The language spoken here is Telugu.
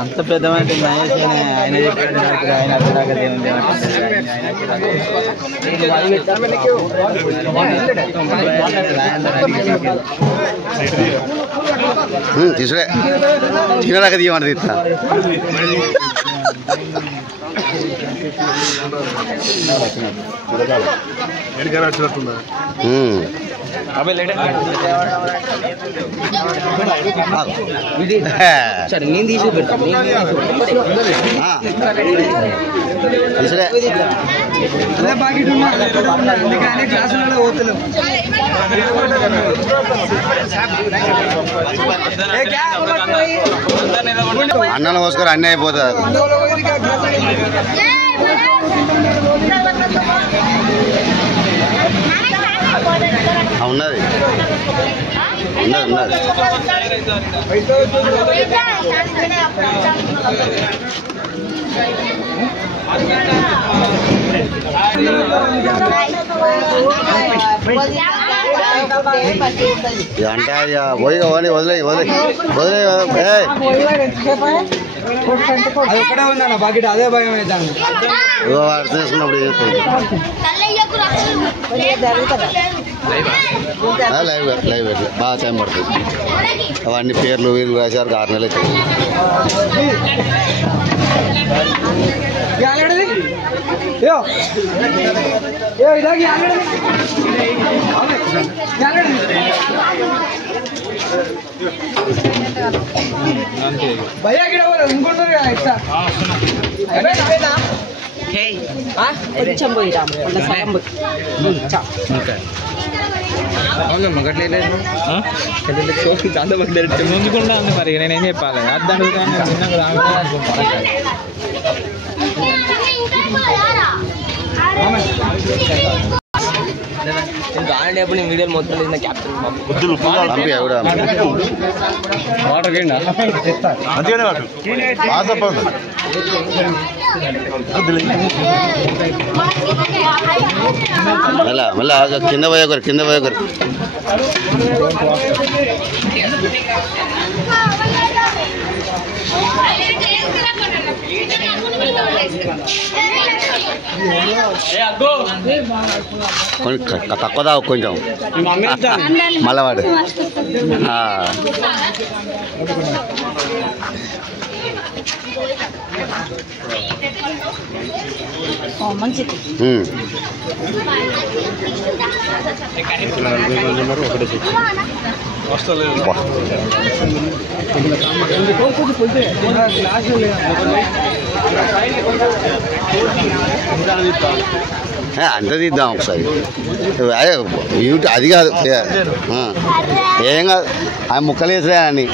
అంత పెద్దమంటే మహేష్ ఆయన చెప్పాడు ఆయన తీసుడే తినడాక తీయమంటే తీస్తా నేను తీసి అన్నం పోసుకొని అన్నీ అయిపోతుంది ఉన్నది ఉన్నది ఉన్నది అంటే పోయి వదిలే వదిలే వదిలే అదే భయం అవుతాను తీసుకున్నప్పుడు లైవ్ లైవ్ బాగా టైం పడుతుంది అవన్నీ పేర్లు వీళ్ళు రాశారు 6 నెలలు భయ్యా కొంచెం పోయిరా అవునమ్మా గట్లేదు ముందుకుండా ఉంది మరి నేనేం చెప్పాలి అర్థం రానప్పుడు నేను వీడియోలు మొత్తం క్యాప్టెన్ మళ్ళీ కింద పోయేకరు కింద పోయేకరు తక్కువ తాగు కొంచెం మళ్ళవాడు అంత తీద్దాం ఒకసారి యూట్యూబ్ అది కాదు ఏం కాదు ఆ ముక్కలు వేసిరా అని